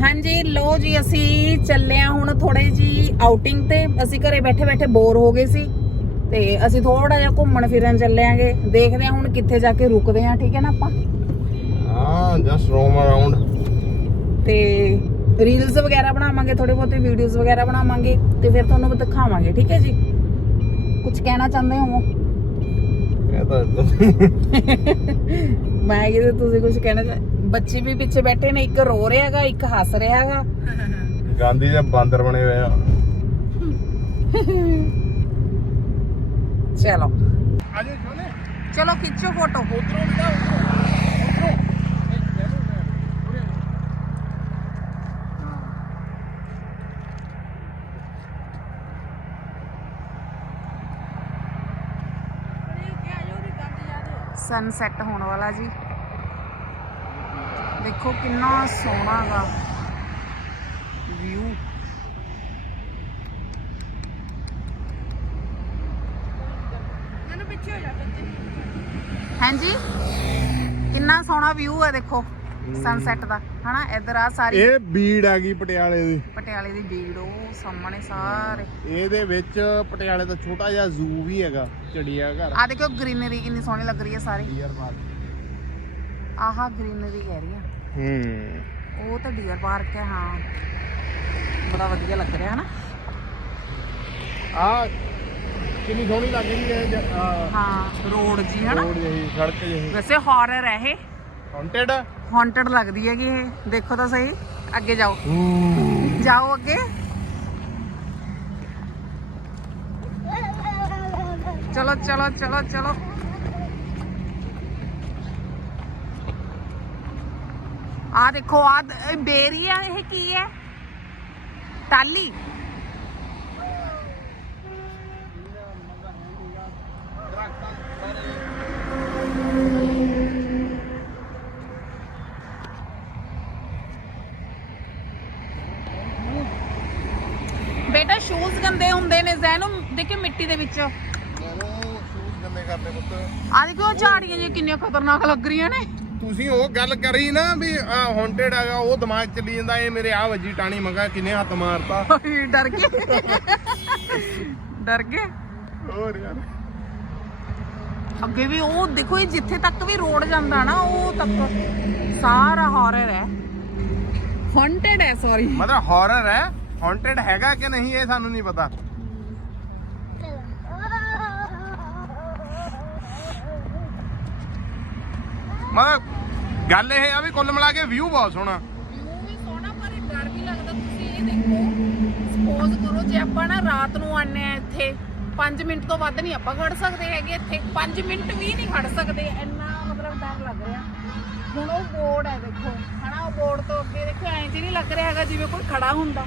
ਹਾਂਜੀ ਲੋ ਜੀ ਅਸੀਂ ਚੱਲੇ ਆ ਹੁਣ ਥੋੜੇ ਜੀ ਆਊਟਿੰਗ ਤੇ। ਅਸੀਂ ਘਰੇ ਬੈਠੇ ਬੈਠੇ ਬੋਰ ਹੋ ਗਏ ਸੀ। ਤੇ ਅਸੀਂ ਥੋੜਾ ਜਿਹਾ ਘੁੰਮਣ ਫਿਰਨ ਚੱਲੇ ਆਂਗੇ। ਦੇਖਦੇ ਆ ਹੁਣ ਕਿੱਥੇ ਜਾ ਕੇ ਰੁਕਦੇ ਆ ਠੀਕ ਹੈ ਨਾ ਆਪਾਂ? ਹਾਂ ਜਸਟ ਰੋਮ ਅਰਾਊਂਡ ਤੇ ਰੀਲਸ ਵਗੈਰਾ ਬਣਾਵਾਂਗੇ ਥੋੜੇ ਬਹੁਤੇ ਵੀਡੀਓਜ਼ ਵਗੈਰਾ ਬਣਾਵਾਂਗੇ ਤੇ ਫਿਰ ਤੁਹਾਨੂੰ ਵੀ ਦਿਖਾਵਾਂਗੇ ਠੀਕ ਹੈ ਜੀ? ਕੁਝ ਕਹਿਣਾ ਚਾਹੁੰਦੇ ਹੋ? ਇਹ ਤਾਂ ਮੈਂ ਕਿਹਾ ਤੁਸੀਂ ਕੁਝ ਕਹਿਣਾ ਚਾਹ- ਬੱਚੇ ਵੀ ਪਿੱਛੇ ਬੈਠੇ ਨੇ ਇੱਕ ਰੋ ਰਿਹਾ ਹੈਗਾ ਇੱਕ ਹੱਸ ਰਿਹਾ ਹੈਗਾ। ਗਾਂਧੀ ਦੇ ਬਾਂਦਰ ਬਣੇ ਹੋਏ ਆ। ਚਲੋ। ਆਜੇ ਸੋਨੇ ਚਲੋ ਖਿੱਚੋ ਫੋਟੋ। ਉਧਰੋਂ ਵੀ ਜਾ ਸਨਸੈਟ ਹੋਣ ਵਾਲਾ ਜੀ। ਦੇਖੋ ਕਿੰਨਾ ਸੋਹਣਾ ਹੈਗਾ ਵਿਊ ਹਾਂਜੀ? ਕਿੰਨਾ ਸੋਹਣਾ ਵਿਊ ਹੈ ਦੇਖੋ ਸਨਸੈਟ ਦਾ। ਹਨਾ ਇਧਰ ਆ ਸਾਰੀ ਇਹ ਬੀੜ ਆ ਗਈ ਪਟਿਆਲੇ ਦੀ। ਪਟਿਆਲੇ ਦੀ ਬੀੜ ਉਹ ਸਾਹਮਣੇ ਸਾਰੇ। ਇਹਦੇ ਵਿੱਚ ਪਟਿਆਲੇ ਦਾ ਛੋਟਾ ਜਿਹਾ ਜ਼ੂ ਵੀ ਹੈਗਾ ਚਿੜੀਆ ਘਰ। ਆ ਦੇਖੋ ਗ੍ਰੀਨਰੀ ਕਿੰਨੀ ਸੋਹਣੀ ਲੱਗ ਰਹੀ ਹੈ ਸਾਰੀ। ਆਹਾ ਗ੍ਰੀਨਰੀ ਕਹਿ ਰਹੀ ਆ ਹੂੰ। ਉਹ ਤਾਂ ਡੀਅਰ ਪਾਰਕ ਹੈ ਹਾਂ। ਬੜਾ ਵਧੀਆ ਲੱਗ ਰਿਹਾ ਹਨਾ? ਆ ਕਿੰਨੀ ਸੋਹਣੀ ਲੱਗ ਰਹੀ ਹੈ ਜ- ਆਹ, ਹਾਂ ਰੋਡ ਜੀ ਹਨਾ? ਰੋਡ ਜਿਹੀ ਸੜਕ ਜਿਹੀ। ਵੈਸੇ ਹਾਰਰ ਹੈ ਇਹ। ਹੌਂਟਡ ਹੌਂਟਡ ਲੱਗਦੀ ਹੈਗੀ ਇਹ। ਦੇਖੋ ਤਾਂ ਸਹੀ। ਅੱਗੇ ਜਾਓ। ਜਾਓ ਅੱਗੇ। ਚਲੋ ਚਲੋ ਚਲੋ ਚਲੋ। ਆ ਦੇਖੋ ਆ ਬੇਰੀ ਆ ਇਹ ਕੀ ਹੈ? ਟਾਲੀ ਬੇਟਾ ਸ਼ੂਜ਼ ਗੰਦੇ ਹੁੰਦੇ ਨੇ ਜ਼ੈਨੂ ਦੇਖਿਓ ਮਿੱਟੀ ਦੇ ਵਿੱਚ। ਸ਼ੂਜ਼ ਗੰਦੇ ਕਰਦੇ ਪੁੱਤ। ਆ ਦੇਖੋ ਝਾੜੀਆਂ ਜੀ ਕਿੰਨੀਆਂ ਖਤਰਨਾਕ ਲੱਗ ਰਹੀਆਂ ਨੇ। ਤੁਸੀਂ ਉਹ ਗੱਲ ਕਰੀ ਨਾ ਵੀ ਹੌਂਟਡ ਹੈਗਾ ਉਹ ਦਿਮਾਗ ਚੱਲੀ ਜਾਂਦਾ ਇਹ ਮੇਰੇ ਆ ਵੱਜੀ ਟਾਣੀ ਮੰਗਾ ਕਿੰਨੇ ਹੱਥ ਮਾਰਤਾ? ਓਏ, ਡਰ ਗਏ। ਡਰ ਗਏ। ਹੋਰ ਯਾਰ। ਅੱਗੇ ਵੀ ਉਹ ਦੇਖੋ ਇਹ ਜਿੱਥੇ ਤੱਕ ਵੀ ਰੋਡ ਜਾਂਦਾ ਨਾ ਉਹ ਤੱਕ ਸਾਰਾ ਹਾਰਰ ਹੈ। ਹੌਂਟਡ ਹੈ ਸੌਰੀ ਮਤਲਬ ਹਾਰਰ ਹੈ ਹੌਂਟਡ ਹੈਗਾ ਕਿ ਨਹੀਂ ਇਹ ਸਾਨੂੰ ਨਹੀਂ ਪਤਾ। ਮਤਲਬ ਗੱਲ ਇਹ ਆ ਵੀ ਕੁੱਲ ਮਿਲਾ ਕੇ ਵਿਊ ਬਹੁਤ ਸੋਹਣਾ। ਵਿਊ ਵੀ ਸੋਹਣਾ ਪਰ ਇਹ ਡਰ ਵੀ ਲੱਗਦਾ। ਤੁਸੀਂ ਇਹ ਦੇਖੋ ਸਪੋਜ਼ ਕਰੋ ਜੇ ਆਪਾਂ ਨਾ ਰਾਤ ਨੂੰ ਆਨੇ ਆ ਇੱਥੇ 5 ਮਿੰਟ ਤੋਂ ਵੱਧ ਨਹੀਂ ਆਪਾਂ ਖੜ ਸਕਦੇ ਹੈਗੇ ਇੱਥੇ। 5 ਮਿੰਟ ਵੀ ਨਹੀਂ ਖੜ ਸਕਦੇ ਇੰਨਾ ਮਤਲਬ ਡਰ ਲੱਗ ਰਿਹਾ। ਹੁਣ ਉਹ ਬੋਰਡ ਹੈ ਦੇਖੋ ਹਨਾ ਉਹ ਬੋਰਡ ਤੋਂ ਅੱਗੇ ਦੇਖੋ ਐਂ ਜੀ ਨਹੀਂ ਲੱਗ ਰਿਹਾ ਹੈਗਾ ਜਿਵੇਂ ਕੋਈ ਖੜਾ ਹੁੰਦਾ।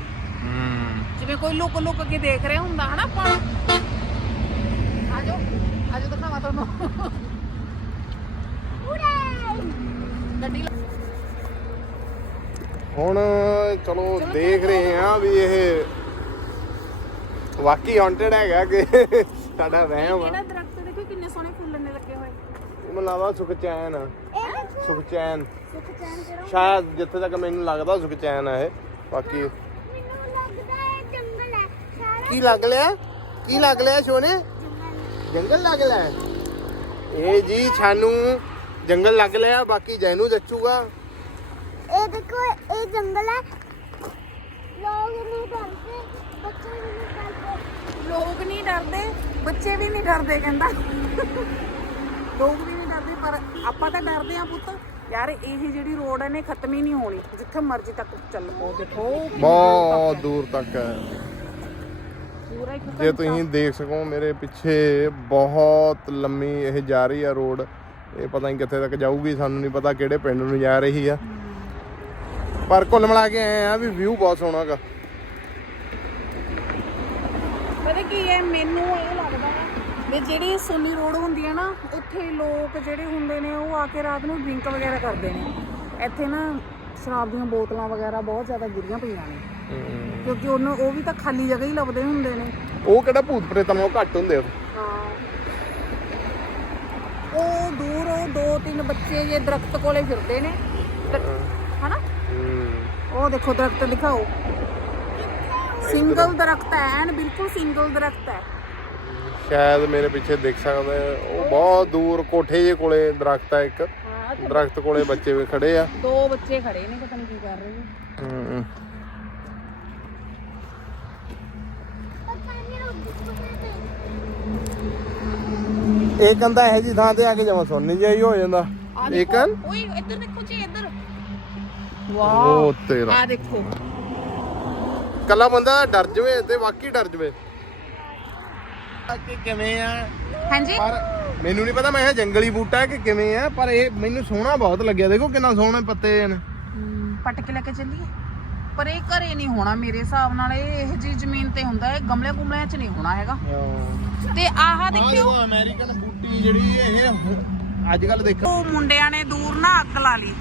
ਜਿਵੇਂ ਕੋਈ ਲੁਕ ਲੁਕ ਕੇ ਦੇਖ ਰਿਹਾ ਹੁੰਦਾ ਹਨਾ ਆਪਾਂ। ਆਜੋ ਆਜੋ ਦਿਖਾਵਾਂ ਤੁਹਾਨੂੰ। ਗੱਡੀ ਲ- ਹੁਣ ਚਲੋ ਦੇਖ ਰਹੇ ਆ ਵੀ ਇਹ ਵਾਕਈ ਹੌਂਟਡ ਹੈਗਾ ਕਿ ਸਾਡਾ ਵਹਿਮ ਆ। ਦਰਖਤ ਦੇਖੋ ਕਿੰਨੇ ਸੋਹਣੇ ਫੁੱਲ ਨੇ ਲੱਗੇ ਹੋਏ। ਲੱਗਦਾ ਸੁਖਚੈਨ ਆ। ਸੁਖਚੈਨ ਸ਼ਾਇਦ ਜਿੱਥੇ ਤੱਕ ਮੈਨੂੰ ਲੱਗਦਾ ਸੁਖਚੈਨ ਆ ਇਹ। ਬਾਕੀ ਕੀ ਲੱਗ ਲਿਆ? ਕੀ ਲੱਗ ਲਿਆ ਸੋਨੇ ਜੰਗਲ ਲੱਗ ਲਿਆ? ਇਹ ਜੀ ਸਾਨੂੰ ਜੰਗਲ ਲੱਗ ਲਿਆ ਬਾਕੀ ਜੈਨੂੰ ਜੱਚੂਗਾ। ਇਹ ਦੇਖੋ ਇਹ ਜੰਗਲ ਹੈ। ਲੋਕ ਨਹੀਂ ਡਰਦੇ ਬੱਚੇ ਵੀ ਨਹੀਂ ਡਰਦੇ। ਲੋਕ ਨਹੀਂ ਡਰਦੇ ਬੱਚੇ ਵੀ ਨਹੀਂ ਡਰਦੇ ਕਹਿੰਦਾ। ਲੋਕ ਵੀ ਨਹੀਂ ਡਰਦੇ ਪਰ ਆਪਾਂ ਤਾਂ ਡਰਦੇ ਆ ਪੁੱਤ। ਯਾਰ ਇਹ ਜਿਹੜੀ ਰੋਡ ਹੈ ਨੇ ਖਤਮ ਹੀ ਨਹੀਂ ਹੋਣੀ। ਜਿੱਥੇ ਮਰਜ਼ੀ ਤੱਕ ਚੱਲ ਪੋ ਦੇਖੋ ਬਹੁਤ ਦੂਰ ਤੱਕ ਹੈ। ਜੇ ਤੁਸੀਂ ਦੇਖ ਸਕੋ ਮੇਰੇ ਪਿੱਛੇ ਬਹੁਤ ਲੰਮੀ ਇਹ ਜਾ ਰਹੀ ਆ ਰੋਡ। ਇਹ ਪਤਾ ਨਹੀਂ ਕਿੱਥੇ ਤੱਕ ਜਾਊਗੀ ਸਾਨੂੰ ਨਹੀਂ ਪਤਾ ਕਿਹੜੇ ਪਿੰਡ ਨੂੰ ਜਾ ਰਹੀ ਆ। ਪਰ ਕੁੱਲ ਮਿਲਾ ਕੇ ਆਏ ਆ ਵੀ ਵਿਊ ਬਹੁਤ ਸੋਹਣਾ ਗਾ। ਪਤਾ ਕੀ ਹੈ ਮੈਨੂੰ ਇਹ ਲੱਗਦਾ ਹੈ ਵੀ ਜਿਹੜੀ ਸੋਨੀ ਰੋਡ ਹੁੰਦੀ ਹੈ ਨਾ ਉੱਥੇ ਲੋਕ ਜਿਹੜੇ ਹੁੰਦੇ ਨੇ ਉਹ ਆ ਕੇ ਰਾਤ ਨੂੰ ਡਰਿੰਕ ਵਗੈਰਾ ਕਰਦੇ ਨੇ। ਇੱਥੇ ਨਾ ਸ਼ਰਾਬ ਦੀਆਂ ਬੋਤਲਾਂ ਵਗੈਰਾ ਬਹੁਤ ਜ਼ਿਆਦਾ ਗਿਰੀਆਂ ਪਈਆਂ ਨੇ। ਕਿਉਂਕਿ ਉਹਨੂੰ ਉਹ ਵੀ ਤਾਂ ਖਾਲੀ ਜਗ੍ਹਾ ਹੀ ਲੱਭਦੇ ਹੁੰਦੇ ਨੇ। ਉਹ ਕਿਹੜਾ ਭੂਤ ਪ੍ਰੇਤਾਂ ਨਾਲੋਂ ਘੱਟ ਹੁੰਦੇ ਆ। ਹਾਂ ਉਹ ਦੂਰ ਉਹ ਦੋ ਤਿੰਨ ਬੱਚੇ ਜੇ ਦਰਖਤ ਕੋਲੇ ਫਿਰਦੇ ਨੇ। ਹਨਾ? ਉਹ ਉਹ ਦੇਖੋ ਦਰਖਤ ਦਿਖਾਓ। ਸਿੰਗਲ ਦਰਖਤ ਹੈ ਐਨ ਬਿਲਕੁਲ ਸਿੰਗਲ ਦਰਖਤ ਹੈ। ਸ਼ਾਇਦ ਮੇਰੇ ਪਿੱਛੇ ਦੇਖ ਸਕਦੇ ਉਹ ਬਹੁਤ ਦੂਰ ਕੋਠੇ ਜੇ ਕੋਲੇ ਦਰਖਤ ਆ ਇੱਕ। ਹਾਂ ਦਰਖਤ ਕੋਲੇ ਬੱਚੇ ਵੀ ਖੜੇ ਆ। ਦੋ ਬੱਚੇ ਖੜੇ ਨੇ ਪਤਾ ਨਹੀਂ ਕੀ ਕਰ ਰਹੇ ਨੇ ਹਮ। ਪਤਾ ਨਹੀਂ ਉਹ ਕਿੱਥੇ ਇਹ ਕਹਿੰਦਾ ਇਹ ਜੀ ਥਾਂ ਤੇ ਆ ਕੇ ਜਮਾ ਸੁਣਨੀ ਜਾਈ ਹੋ ਜਾਂਦਾ। ਆਹ ਇਹ ਦੇਖੋ, ਕੰਨ? ਓਏ ਇੱਧਰ ਦੇਖੋ ਜੀ ਇੱਧਰ। ਉਹ ਵਾਓ ਤੇਰਾ। ਆ ਦੇਖੋ। ਕੱਲਾ ਬੰਦਾ ਡਰ ਜਵੇ ਤੇ ਵਾਕਈ ਡਰ ਜਵੇ। ਕਿ ਕਿਵੇਂ ਆ? ਹਾਂਜੀ? ਪਰ ਮੈਨੂੰ ਨਹੀਂ ਪਤਾ ਮੈਂ ਇਹ ਜੰਗਲੀ ਬੂਟਾ ਹੈ ਕਿ ਕਿਵੇਂ ਆ ਪਰ ਇਹ ਮੈਨੂੰ ਸੋਹਣਾ ਬਹੁਤ ਲੱਗਿਆ। ਦੇਖੋ ਕਿੰਨਾ ਸੋਹਣੇ ਪੱਤੇ ਨੇ ਹਮ, ਪੱਟ ਕੇ ਲੈ ਕੇ ਚੱਲੀਏ। ਪਰ ਇਹ ਘਰੇ ਨਹੀਂ ਹੋਣਾ ਮੇਰੇ ਹਿਸਾਬ ਨਾਲ। ਇਹ ਇਹ ਜੀ ਜ਼ਮੀਨ ਤੇ ਹੁੰਦਾ ਹੈ ਗਮਲੇ ਗੁਮਲਿਆਂ 'ਚ ਨਹੀਂ ਹੋਣਾ ਹੈਗਾ। ਤੇ ਆਹ ਦੇਖਿਓ। ਦੇਖੋ ਅਮਰੀਕਨ ਬੂਟੀ ਜਿਹੜੀ ਇਹ ਅੱਜ ਕੱਲ ਦੇਖ। ਉਹ ਮੁੰਡਿਆਂ ਨੇ ਦੂਰ ਨਾ ਅੱਗ ਲਾ ਲਈ।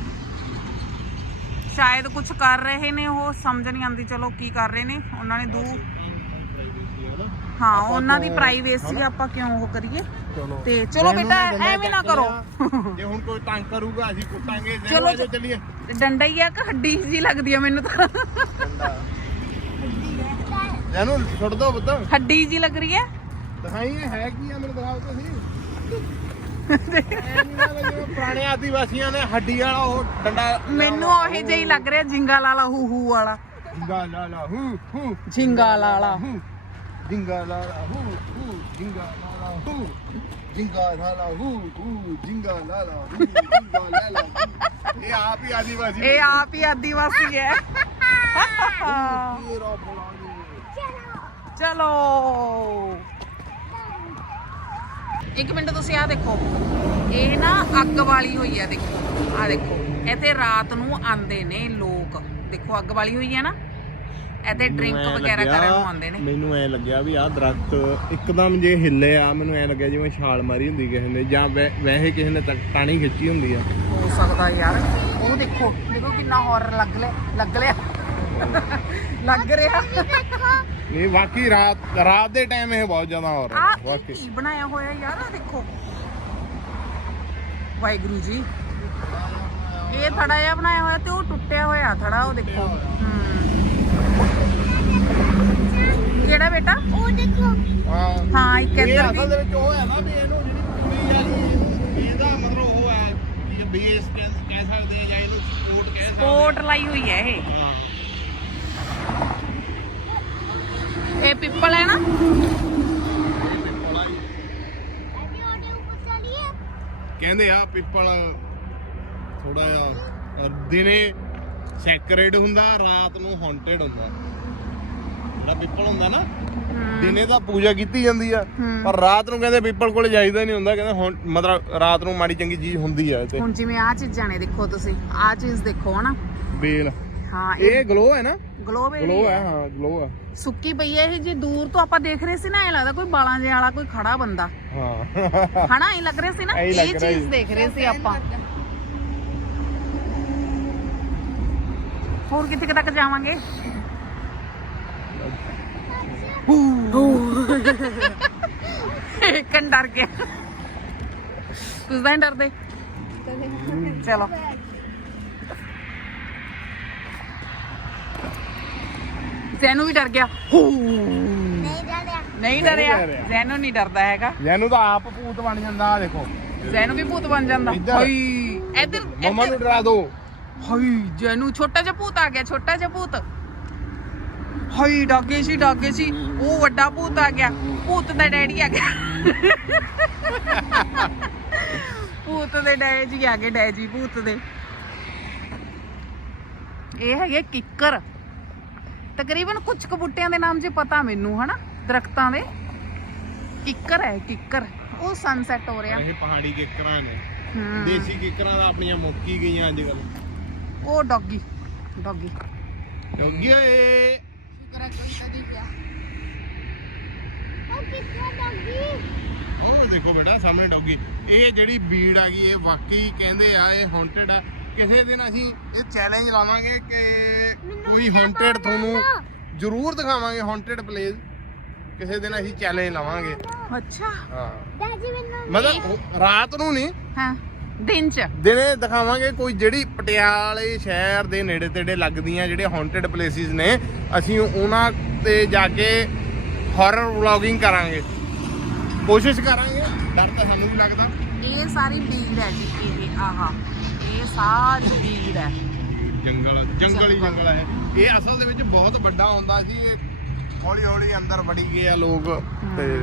ਸ਼ਾਇਦ ਕੁਝ ਕਰ ਰਹੇ ਨੇ ਉਹ ਸਮਝ ਨਹੀਂ ਆਉਂਦੀ ਚਲੋ ਕੀ ਕਰ ਰਹੇ ਨੇ। ਉਹਨਾਂ ਨੇ ਦੂਰ ਹਾਂ ਉਹਨਾਂ ਦੀ ਪ੍ਰਾਈਵੇਸੀ ਆਪਾਂ ਕਿਉਂ ਉਹ ਕਰੀਏ? ਚਲੋ। ਤੇ ਚਲੋ ਬੇਟਾ ਐਵੇਂ ਨਾ ਕਰੋ। ਜੇ ਹੁਣ ਕੋਈ ਤੰਗ ਕਰੂਗਾ ਅਸੀਂ ਕੁੱਟਾਂਗੇ ਚਲੋ ਚੱਲੀਏ। ਡੰਡਾ ਹੀ ਆ ਕਿ ਹੱਡੀ ਜੀ ਲੱਗਦੀ ਆ ਮੈਨੂੰ ਤਾਂ। ਇਹਨੂੰ ਛੱਡ ਦੋ ਪੁੱਤ। ਹੱਡੀ ਜੀ ਲੱਗ ਰਹੀ ਹੈ ਦਿਖਾਈ ਹੈ ਕੀ ਆ ਮੈਨੂੰ ਦਿਖਾਓ ਤੁਸੀਂ? ਪੁਰਾਣੇ ਆਦੀਵਾਸੀਆਂ ਨੇ ਹੱਡੀ ਵਾਲਾ ਉਹ ਡੰਡਾ ਮੈਨੂੰ ਉਹੀ ਜਿਹਾ ਹੀ ਲੱਗ ਰਿਹਾ ਜਿੰਗਾ ਲਾਲਾ ਹੂ ਹੂ ਵਾਲਾ। ਜਿੰਗਾ ਲਾਲਾ ਹੂ ਹੂ। ਜਿੰਗਾ ਲਾਲਾ ਹੂ। ਹੂ ਜਿੰਗਾ ਲਾਲਾ ਹੂ ਜਿੰਗਾ ਲਾਲਾ ਹੂ ਹੂ ਜਿੰਗਾ ਲਾਲਾ ਹੂ ਜਿੰਗਾ ਲਾਲਾ ਹੂ। ਇਹ ਆਪ ਹੀ ਆਦੀਵਾਸੀ ਇਹ ਆਪ ਹੀ ਆਦੀਵਾਸੀ ਹੈ ਤੇਰਾ ਬੁਲਾਣੀ ਚਲੋ ਇੱਕ ਮਿੰਟ ਤੁਸੀਂ ਆ ਦੇਖੋ ਇਹ ਨਾ ਅੱਗ ਵਾਲੀ ਹੋਈ ਹੈ ਦੇਖੋ ਆ ਦੇਖੋ ਇੱਥੇ ਰਾਤ ਨੂੰ ਆਉਂਦੇ ਨੇ ਲੋਕ ਦੇਖੋ ਅੱਗ ਵਾਲੀ ਹੋਈ ਹੈ ਨਾ ਇੱਥੇ ਡਰਿੰਕ ਵਗੈਰਾ ਕਰਨ ਨੂੰ ਆਉਂਦੇ ਨੇ। ਮੈਨੂੰ ਐ ਲੱਗਿਆ ਵੀ ਆਹ ਦਰਖਤ ਇੱਕਦਮ ਜੇ ਹਿੱਲੇ ਆ ਮੈਨੂੰ ਐ ਲੱਗਿਆ ਜਿਵੇਂ ਛਾਲ ਮਾਰੀ ਹੁੰਦੀ ਕਿਸੇ ਨੇ ਜਾਂ ਵੈ- ਵੈਸੇ ਕਿਸੇ ਨੇ ਤਾਂ ਟਾਣੀ ਖਿੱਚੀ ਹੁੰਦੀ ਆ। ਹੋ ਸਕਦਾ ਯਾਰ। ਉਹ ਦੇਖੋ ਦੇਖੋ ਕਿੰਨਾ ਹੌਰਰ ਲੱਗ ਲਿਆ ਲੱਗ ਲਿਆ। ਲੱਗ ਰਿਹਾ। ਇਹ ਵਾਕਈ ਰਾਤ ਰਾਤ ਦੇ ਟਾਈਮ ਇਹ ਬਹੁਤ ਜ਼ਿਆਦਾ ਹੋ ਆ ਰਿਹਾ ਇਹ ਵਾਕਈ ਕੀ ਬਣਾਇਆ ਹੋਇਆ ਯਾਰ ਆ ਦੇਖੋ। ਵਾਹਿਗੁਰੂ ਜੀ। ਇਹ ਥੜਾ ਜਿਹਾ ਬਣਾਇਆ ਹੋਇਆ ਤੇ ਉਹ ਟੁੱਟਿਆ ਹੋਇਆ ਥੜਾ ਉਹ ਦੇਖੋ। ਹਮ ਕਿਹੜਾ ਬੇਟਾ? ਉਹ ਦੇਖੋ। ਹਾਂ ਹਾਂ ਇੱਕ ਇਹ ਇੱਧਰ ਅਸਲ ਵੀ ਦੇ ਵਿੱਚ ਉਹ ਹੈ ਨਾ ਵੀ ਇਹਨੂੰ ਜਿਹੜੀ ਵਾਲੀ ਇਹਦਾ ਮਤਲਬ ਉਹ ਹੈ ਕਿ ਬੇਸ ਕਹਿ ਸਕਦੇ ਆ ਜਾਂ ਇਹਨੂੰ ਸਪੋਰਟ ਕਹਿ ਸਕਦੇ ਕੋਟ ਲਾਈ ਹੋਈ ਹੈ ਇਹ। ਹਾਂ ਇਹ ਪਿੱਪਲ ਹੈ ਨਾ? ਅਭੀ ਉਹਦੇ ਉੱਪਰ ਚਲੀਏ ਕਹਿੰਦੇ ਆ ਪਿੱਪਲ ਥੋੜਾ ਜਿਹਾ ਅ, ਦਿਨੇ ਸੈਕਰੇਟ ਹੁੰਦਾ ਰਾਤ ਨੂੰ ਹੌਂਟਡ ਹੁੰਦਾ। ਜਿਹੜਾ ਪਿੱਪਲ ਹੁੰਦਾ ਨਾ ਦਿਨੇ ਤਾਂ ਪੂਜਾ ਕੀਤੀ ਜਾਂਦੀ ਆ। ਪਰ ਰਾਤ ਨੂੰ ਕਹਿੰਦੇ ਪਿੱਪਲ ਕੋਲੇ ਜਾਈਦਾ ਨਹੀਂ ਹੁੰਦਾ ਕਹਿੰਦੇ ਹੁਣ ਮਤਲਬ ਰਾਤ ਨੂੰ ਮਾੜੀ ਚੰਗੀ ਚੀਜ਼ ਹੁੰਦੀ ਆ ਤੇ ਹੁਣ ਜਿਵੇਂ ਆ ਚੀਜ਼ਾਂ ਨੇ ਦੇਖੋ ਤੁਸੀਂ ਆ ਚੀਜ਼ ਦੇਖੋ ਹਨਾ। ਬੇਲ ਹਾਂ ਇਹ ਗਲੋ ਹੈ ਨਾ? ਗਲੋ ਗਲੋ ਹੈ ਹਾਂ ਗਲੋ ਆ। ਸੁੱਕੀ ਪਈ ਹੈ ਇਹ ਜੇ ਦੂਰ ਤੋਂ ਆਪਾਂ ਦੇਖ ਰਹੇ ਸੀ ਨਾ ਇਹ ਲੱਗਦਾ ਕੋਈ ਬਾਲਾਂ ਜੇ ਵਾਲਾ ਕੋਈ ਖੜਾ ਬੰਦਾ। ਹਾਂ। ਹਨਾ ਇਹ ਲੱਗ ਰਿਹਾ ਸੀ ਨਾ ਇਹੀ ਚੀਜ਼। ਦੇਖ ਰਹੇ ਸੀ ਆਪਾਂ। ਹੋਰ ਕਿੱਥੇ ਕੁ ਤੱਕ ਜਾਵਾਂਗੇ? ਕੰਨ ਡਰ ਗਿਆ। ਤੁਸੀਂ ਤਾਂ ਨੀ ਡਰਦੇ? ਚਲੋ। ਜ਼ੈਨੂ ਵੀ ਡਰ ਗਿਆ। ਨਹੀਂ ਡਰਿਆ। ਨਹੀਂ ਡਰਿਆ। ਡਰਿਆ। ਜ਼ੈਨੂ ਨਹੀਂ ਡਰਦਾ ਹੈਗਾ। ਜੈਨੂੰ ਤਾਂ ਆਪ ਭੂਤ ਬਣ ਜਾਂਦਾ ਆ ਦੇਖੋ। ਜ਼ੈਨੂ ਵੀ ਭੂਤ ਬਣ ਜਾਂਦਾ। ਇੱਧਰ। ਹਾਈ। ਇੱਧਰ ਮਮਾ ਨੂੰ ਡਰਾ ਦੋ। ਹਾਈ ਜ਼ੈਨੂ ਛੋਟਾ ਜਿਹਾ ਭੂਤ ਆ ਗਿਆ ਛੋਟਾ ਜਿਹਾ ਭੂਤ। ਹਾਈ ਡਾਗੇ ਸੀ ਡਾਗੇ ਸੀ ਉਹ ਵੱਡਾ ਭੂਤ ਆ ਗਿਆ। ਭੂਤ ਦਾ ਡੈਡੀ ਆ ਗਿਆ। ਭੂਤ ਦੇ ਡੈਡੀ ਆ ਗਏ ਡੈਡੀ ਭੂਤ ਦੇ। ਇਹ ਹੈਗੇ ਕਿੱਕਰ। ਤਕਰੀਬਨ ਕੁਝ ਕੁ ਬੂਟਿਆਂ ਦੇ ਨਾਮ ਜੇ ਪਤਾ ਮੈਨੂੰ ਹਨਾ? ਦਰਖਤਾਂ ਦੇ। ਕਿੱਕਰ ਹੈ ਕਿੱਕਰ। ਉਹ ਸਨਸੈਟ ਹੋ ਰਿਹਾ। ਇਹ ਪਹਾੜੀ ਕਿੱਕਰਾਂ ਨੇ। ਦੇਸੀ ਕਿੱਕਰਾਂ ਦਾ ਆਪਣੀਆਂ ਮੁੱਕੀ ਗਈਆਂ ਅੱਜ ਕੱਲ ਉਹ ਡੌਗੀ ਡੌਗੀ। ਡੋਗੀ ਓਏ। ਉਹ ਕਿੱਥੇ ਡੱਗੀ? ਉਹ ਦੇਖੋ ਬੇਟਾ ਸਾਹਮਣੇ ਡੋਗੀ। ਇਹ ਜਿਹੜੀ ਬੀੜ ਆ ਗਈ ਇਹ ਵਾਕਈ ਕਹਿੰਦੇ ਆ ਇਹ ਹੌਂਟਡ ਆ। ਕਿਸੇ ਦਿਨ ਅਸੀਂ ਇਹ ਚੈਲੰਜ ਲਾਵਾਂਗੇ ਕਿ ਕੋਈ ਹੌਂਟਡ ਤੁਹਾਨੂੰ ਜ਼ਰੂਰ ਦਿਖਾਵਾਂਗੇ ਹੌਂਟਡ ਪਲੇਸ ਕਿਸੇ ਦਿਨ ਅਸੀਂ ਚੈਲੰਜ ਲਾਵਾਂਗੇ। ਅੱਛਾ। ਹਾਂ। ਦਾਦੀ ਮੈਨੂੰ ਮਤਲਬ ਰਾਤ ਨੂੰ ਨਹੀਂ ਹਾਂ। ਦਿਨ ਚ? ਦਿਨੇ ਦਿਖਾਵਾਂਗੇ ਕੋਈ ਜਿਹੜੀ ਪਟਿਆਲੇ ਸ਼ਹਿਰ ਦੇ ਨੇੜੇ ਤੇੜੇ ਲੱਗਦੀਆਂ ਜਿਹੜੇ ਹੌਂਟਡ ਪਲੇਸਿਸ ਨੇ। ਅਸੀਂ ਉਹਨਾਂ ਤੇ ਜਾ ਕੇ ਹਾਰਰ ਵਲੌਗਿੰਗ ਕਰਾਂਗੇ। ਕੋਸ਼ਿਸ਼ ਕਰਾਂਗੇ। ਡਰ ਤਾਂ ਸਾਨੂੰ ਵੀ ਲੱਗਦਾ। ਇਹ ਸਾਰੀ ਬੀੜ ਹੈ ਜੀ ਇਹ ਆਹਾ। ਇਹ ਸਾਰੀ ਬੀੜ ਹੈ। ਜੰਗਲ ਜੰਗਲ ਹੀ ਜੰਗਲ ਹੈ। ਇਹ ਅਸਲ ਦੇ ਵਿੱਚ ਬਹੁਤ ਵੱਡਾ ਹੁੰਦਾ ਸੀ। ਇਹ ਹੌਲੀ ਹੌਲੀ ਅੰਦਰ ਵੜੀ ਗਏ ਆ ਲੋਕ ਤੇ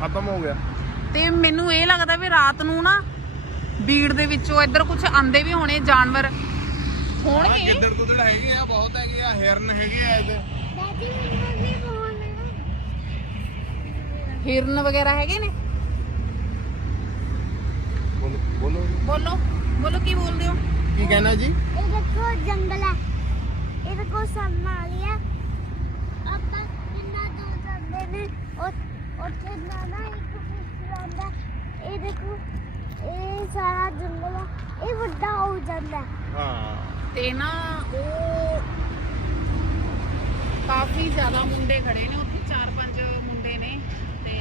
ਖਤਮ ਹੋ ਗਿਆ। ਤੇ ਮੈਨੂੰ ਇਹ ਲੱਗਦਾ ਵੀ ਰਾਤ ਨੂੰ ਨਾ ਬੀੜ ਦੇ ਵਿੱਚੋਂ ਇੱਧਰ ਕੁਝ ਆਂਦੇ ਵੀ ਹੋਣੇ ਜਾਨਵਰ। ਹਾਂ, ਹੋਣਗੇ ਗਿੱਦੜ ਗੁੱਦੜ ਹੈਗੇ ਆ ਬਹੁਤ ਹੈਗੇ ਆ ਹਿਰਨ ਹੈਗੇ ਆ ਇਹਦੇ ਹਿਰਨ ਵਗੈਰਾ ਹੈਗੇ ਨੇ? ਬੋਲੋ ਬੋਲੋ। ਬੋਲੋ ਬੋਲੋ ਕੀ ਬੋਲਦੇ ਹੋ? ਕੀ ਕਹਿਣਾ ਜੀ? ਇਹ ਦੇਖੋ ਜੰਗਲ ਹੈ। ਇਹ ਦੇਖੋ ਸਾਹਮਣੇ ਆ ਆਪਾਂ ਕਿੰਨਾ ਦੂਰ ਜਾਂਦੇ ਨੇ। ਉਹ ਉੱਥੇ ਨਾ ਨਾ ਇੱਕ ਫਿਸਰ ਆਉਂਦਾ ਇਹ ਦੇਖੋ ਇਹ ਸਾਰਾ ਜੰਗਲ ਹੈ ਇਹ ਵੱਡਾ ਹੋ ਜਾਂਦਾ ਹੈ। ਹਾਂ। ਤੇ ਨਾ ਉਹ ਕਾਫੀ ਜ਼ਿਆਦਾ ਮੁੰਡੇ ਖੜੇ ਨੇ ਉੱਥੇ ਚਾਰ ਪੰਜ ਮੁੰਡੇ ਨੇ ਤੇ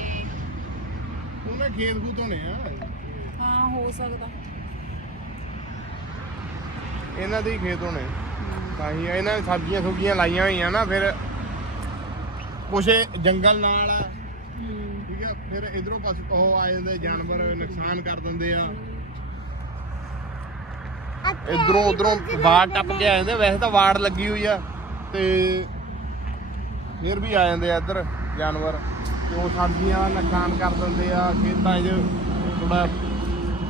ਉਹਨੇ ਖੇਤ ਖੂਤ ਹੋਣੇ ਆ। ਹਾਂ ਹੋ ਸਕਦਾ। ਇਹਨਾਂ ਦੇ ਹੀ ਖੇਤ ਹੋਣੇ। ਤਾਂ ਹੀ ਇਹਨਾਂ ਨੇ ਸਬਜ਼ੀਆਂ ਸੁਬਜ਼ੀਆਂ ਲਾਈਆਂ ਹੋਈਆਂ ਨਾ ਫਿਰ ਕੁਛ ਇਹ ਜੰਗਲ ਨਾਲ ਆ ਫਿਰ ਇਧਰੋਂ ਪਾਸੇ ਉਹ ਆ ਜਾਂਦੇ ਜਾਨਵਰ ਨੁਕਸਾਨ ਕਰ ਦਿੰਦੇ ਆ। ਇਧਰੋਂ ਉਧਰੋਂ ਵਾੜ ਟੱਪ ਕੇ ਆ ਜਾਂਦੇ ਵੈਸੇ ਤਾਂ ਵਾੜ ਲੱਗੀ ਹੋਈ ਆ ਤੇ ਫਿਰ ਵੀ ਆ ਜਾਂਦੇ ਆ ਇੱਧਰ ਜਾਨਵਰ ਤੇ ਉਹ ਸਬਜ਼ੀਆਂ ਦਾ ਨੁਕਸਾਨ ਕਰ ਦਿੰਦੇ ਆ ਖੇਤਾਂ 'ਚ ਥੋੜਾ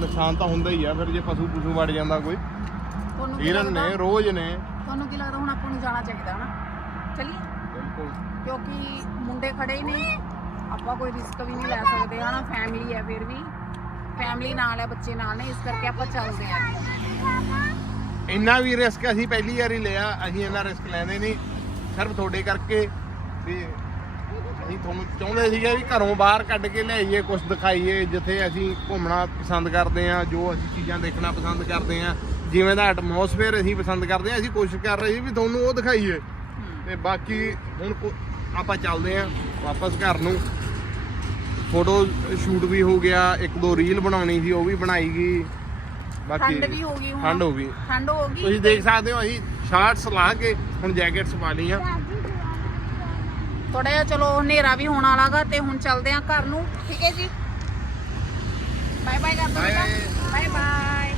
ਨੁਕਸਾਨ ਤਾਂ ਹੁੰਦਾ ਹੀ ਆ ਫਿਰ ਜੇ ਪਸ਼ੂ ਪਸ਼ੂ ਵੜ ਜਾਂਦਾ ਕੋਈ। ਤੁਹਾਨੂੰ ਕੀ ਹਿਰਨ ਨੇ ਲੱਗਦਾ ਰੋਜ਼ ਨੇ। ਤੁਹਾਨੂੰ ਕੀ ਲੱਗਦਾ ਹੁਣ ਆਪਾਂ ਨੂੰ ਜਾਣਾ ਚਾਹੀਦਾ ਹਨਾ? ਚੱਲੀਏ? ਬਿਲਕੁਲ। ਕਿਉਂਕਿ ਮੁੰਡੇ ਖੜੇ ਹੀ ਨੇ। ਆਪਾਂ ਕੋਈ ਰਿਸਕ ਵੀ ਨਹੀਂ ਲੈ ਸਕਦੇ, ਹਨਾ? ਫੈਮਿਲੀ ਹੈ ਫਿਰ ਵੀ। ਫੈਮਿਲੀ ਨਾਲ ਹੈ, ਬੱਚੇ ਨਾਲ ਨੇ, ਇਸ ਕਰਕੇ ਆਪਾਂ ਚੱਲਦੇ ਆਂ ਇੰਨਾ ਵੀ ਰਿਸਕ ਅਸੀਂ ਪਹਿਲੀ ਵਾਰੀ ਲਿਆ, ਅਸੀਂ ਇੰਨਾ ਰਿਸਕ ਲੈਂਦੇ ਨਹੀਂ। ਸਿਰਫ ਤੁਹਾਡੇ ਕਰਕੇ ਵੀ ਅਸੀਂ ਤੁਹਾਨੂੰ ਚਾਹੁੰਦੇ ਸੀਗੇ ਵੀ ਘਰੋਂ ਬਾਹਰ ਕੱਢ ਕੇ ਲਿਆਈਏ ਕੁਝ ਦਿਖਾਈਏ, ਜਿੱਥੇ ਅਸੀਂ ਘੁੰਮਣਾ ਪਸੰਦ ਕਰਦੇ ਆ ਜੋ ਅਸੀਂ ਚੀਜ਼ਾਂ ਦੇਖਣਾ ਪਸੰਦ ਕਰਦੇ ਆ ਜਿਵੇਂ ਦਾ ਐਟਮੋਸਫੇਅਰ ਅਸੀਂ ਪਸੰਦ ਕਰਦੇ ਆ ਅਸੀਂ ਕੋਸ਼ਿਸ਼ ਕਰ ਰਹੇ ਸੀ ਵੀ ਤੁਹਾਨੂੰ ਉਹ ਦਿਖਾਈਏ। ਤੇ ਬਾਕੀ ਹੁਣ ਕੋ- ਆਪਾਂ ਚੱਲਦੇ ਆ ਵਾਪਸ ਘਰ ਨੂੰ। ਫੋਟੋ ਸ਼ੂਟ ਵੀ ਹੋ ਗਿਆ ਇੱਕ ਦੋ ਰੀਲ ਬਣਾਉਣੀ ਸੀ ਉਹ ਵੀ ਬਣਾਈ ਗਈ। ਬਾਕੀ ਠੰਡ ਵੀ ਹੋ ਗਈ ਹੁਣ। ਠੰਡ ਹੋ ਗਈ। ਠੰਡ ਹੋ ਗਈ। ਤੁਸੀਂ ਦੇਖ ਸਕਦੇ ਹੋ ਅਸੀਂ ਸ਼ਾਰਟਸ ਲਾ ਕੇ ਹੁਣ ਜੈਕਟਸ ਪਾ ਲਈਆਂ। ਥੋੜਾ ਜਿਹਾ ਚਲੋ ਹਨੇਰਾ ਵੀ ਹੋਣ ਵਾਲਾਗਾ ਤੇ ਹੁਣ ਚੱਲਦੇ ਆਂ ਘਰ ਨੂੰ। ਠੀਕ ਹੈ ਜੀ? ਬਾਏ ਬਾਏ ਕਰ ਦੋ. ਬਾਏ। ਬਾਏ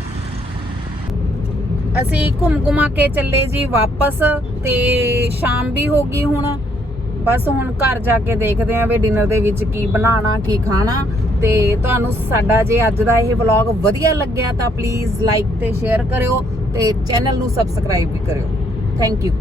ਅਸੀਂ ਘੁੰਮ ਘੁਮਾ ਕੇ ਚੱਲੇ ਜੀ ਵਾਪਸ ਤੇ ਸ਼ਾਮ ਵੀ ਹੋ ਗਈ ਹੁਣ। ਬਸ ਹੁਣ ਘਰ ਜਾ ਕੇ ਦੇਖਦੇ ਆਂ ਵੀ ਡਿਨਰ ਦੇ ਵਿੱਚ ਕੀ ਬਣਾਉਣਾ, ਕੀ ਖਾਣਾ। ਤੇ ਤੁਹਾਨੂੰ ਸਾਡਾ ਜੇ ਅੱਜ ਦਾ ਇਹ ਵਲੌਗ ਵਧੀਆ ਲੱਗਿਆ ਤਾਂ ਪਲੀਜ਼ ਲਾਈਕ ਤੇ ਸ਼ੇਅਰ ਕਰਿਓ ਤੇ ਚੈਨਲ ਨੂੰ ਸਬਸਕ੍ਰਾਈਬ ਵੀ ਕਰਿਓ। Thank you